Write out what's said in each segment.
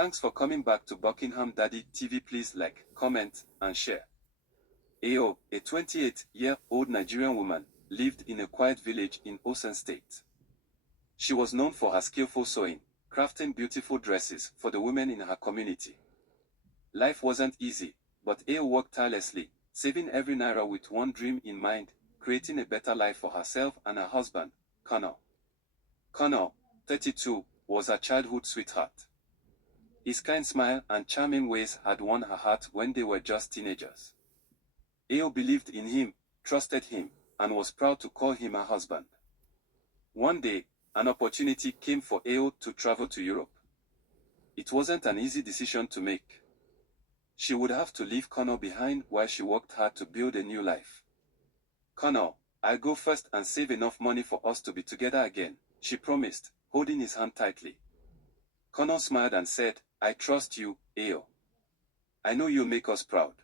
Thanks for coming back to Buckingham Daddy TV. Please like, comment, and share. Ayo, a 28-year-old Nigerian woman, lived in a quiet village in Osun State. She was known for her skillful sewing, crafting beautiful dresses for the women in her community. Life wasn't easy, but Ayo worked tirelessly, saving every naira with one dream in mind, creating a better life for herself and her husband, Connor. Connor, 32, was her childhood sweetheart. His kind smile and charming ways had won her heart when they were just teenagers. Ayo believed in him, trusted him, and was proud to call him her husband. One day, an opportunity came for Ayo to travel to Europe. It wasn't an easy decision to make. She would have to leave Connor behind while she worked hard to build a new life. "Connor, I'll go first and save enough money for us to be together again," she promised, holding his hand tightly. Connor smiled and said, "I trust you, Ayo. I know you'll make us proud."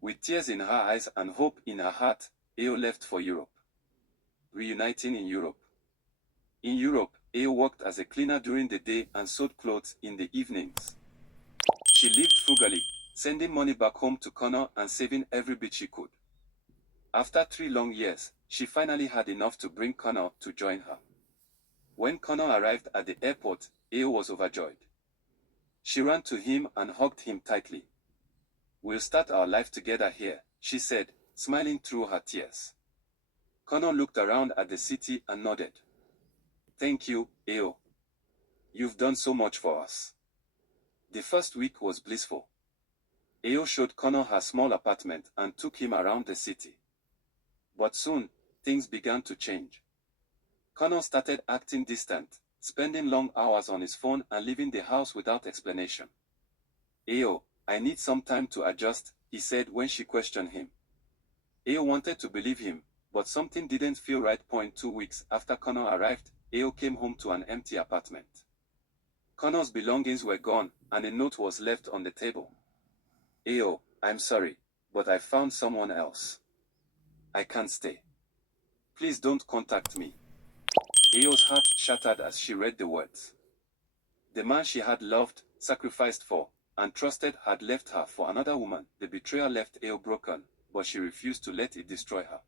With tears in her eyes and hope in her heart, Ayo left for Europe. Reuniting in Europe. In Europe, Ayo worked as a cleaner during the day and sewed clothes in the evenings. She lived frugally, sending money back home to Connor and saving every bit she could. After 3 long years, she finally had enough to bring Connor to join her. When Connor arrived at the airport, Ayo was overjoyed. She ran to him and hugged him tightly. "We'll start our life together here," she said, smiling through her tears. Connor looked around at the city and nodded. "Thank you, Ayo. You've done so much for us." The first week was blissful. Ayo showed Connor her small apartment and took him around the city. But soon, things began to change. Connor started acting distant, spending long hours on his phone and leaving the house without explanation. "Ayo, I need some time to adjust," he said when she questioned him. Ayo wanted to believe him, but something didn't feel right. 2 weeks after Connor arrived, Ayo came home to an empty apartment. Connor's belongings were gone, and a note was left on the table. "Ayo, I'm sorry, but I found someone else. I can't stay. Please don't contact me." Ayo's heart shattered as she read the words. The man she had loved, sacrificed for, and trusted had left her for another woman. The betrayal left Ayo broken, but she refused to let it destroy her.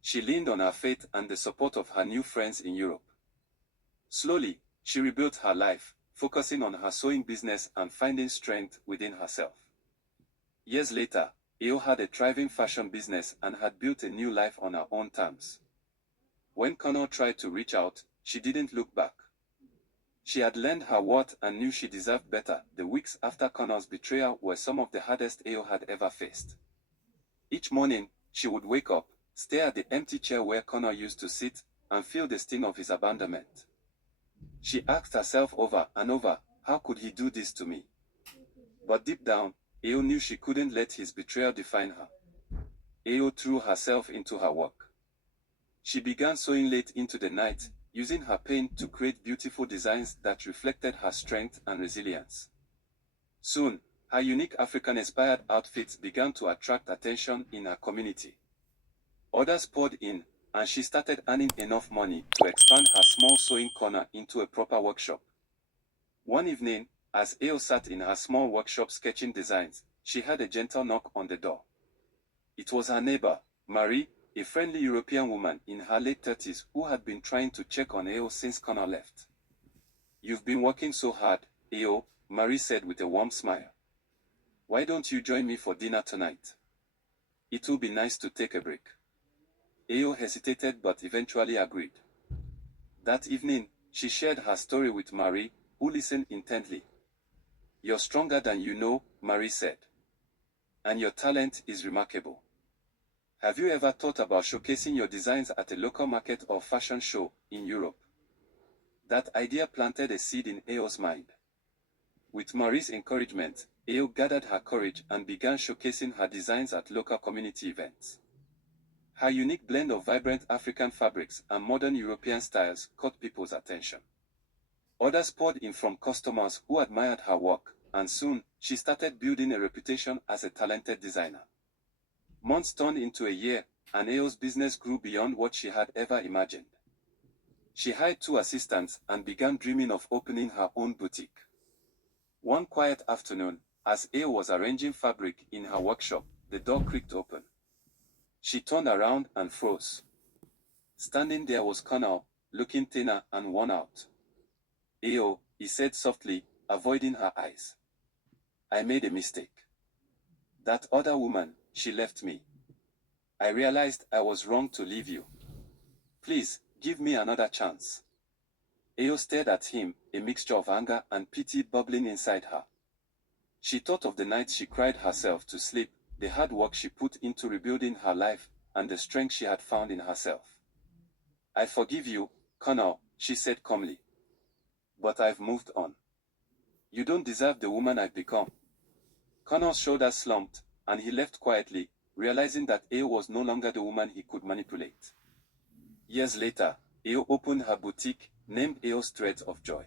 She leaned on her faith and the support of her new friends in Europe. Slowly, she rebuilt her life, focusing on her sewing business and finding strength within herself. Years later, Ayo had a thriving fashion business and had built a new life on her own terms. When Connor tried to reach out, she didn't look back. She had learned her worth and knew she deserved better. The weeks after Connor's betrayal were some of the hardest Ayo had ever faced. Each morning, she would wake up, stare at the empty chair where Connor used to sit, and feel the sting of his abandonment. She asked herself over and over, how could he do this to me? But deep down, Ayo knew she couldn't let his betrayal define her. Ayo threw herself into her work. She began sewing late into the night, using her pain to create beautiful designs that reflected her strength and resilience. Soon, her unique African-inspired outfits began to attract attention in her community. Orders poured in, and she started earning enough money to expand her small sewing corner into a proper workshop. One evening, as Ayo sat in her small workshop sketching designs, she heard a gentle knock on the door. It was her neighbor, Marie, a friendly European woman in her late 30s who had been trying to check on Ayo since Connor left. "You've been working so hard, Ayo," Marie said with a warm smile. "Why don't you join me for dinner tonight? It will be nice to take a break." Ayo hesitated but eventually agreed. That evening, she shared her story with Marie, who listened intently. "You're stronger than you know," Marie said. "And your talent is remarkable. Have you ever thought about showcasing your designs at a local market or fashion show in Europe?" That idea planted a seed in Ayo's mind. With Marie's encouragement, Ayo gathered her courage and began showcasing her designs at local community events. Her unique blend of vibrant African fabrics and modern European styles caught people's attention. Orders poured in from customers who admired her work, and soon, she started building a reputation as a talented designer. Months turned into a year, and Ayo's business grew beyond what she had ever imagined. She hired 2 assistants and began dreaming of opening her own boutique. One quiet afternoon, as Ayo was arranging fabric in her workshop, the door creaked open. She turned around and froze. Standing there was Kunle, looking thinner and worn out. "Ayo," he said softly, avoiding her eyes. "I made a mistake. That other woman, she left me. I realized I was wrong to leave you. Please, give me another chance." Ayo stared at him, a mixture of anger and pity bubbling inside her. She thought of the nights she cried herself to sleep, the hard work she put into rebuilding her life, and the strength she had found in herself. "I forgive you, Kunle," she said calmly. "But I've moved on. You don't deserve the woman I've become." Kunle's shoulders slumped, and he left quietly, realizing that Ayo was no longer the woman he could manipulate. Years later, Ayo opened her boutique, named Ayo's Threads of Joy.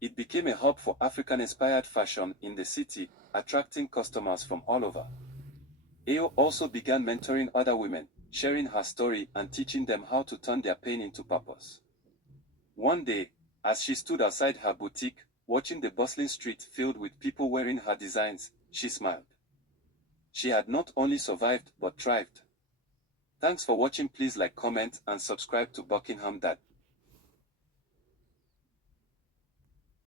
It became a hub for African-inspired fashion in the city, attracting customers from all over. Ayo also began mentoring other women, sharing her story and teaching them how to turn their pain into purpose. One day, as she stood outside her boutique, watching the bustling street filled with people wearing her designs, she smiled. She had not only survived but thrived. Thanks for watching. Please like, comment, and subscribe to Buckingham Dad.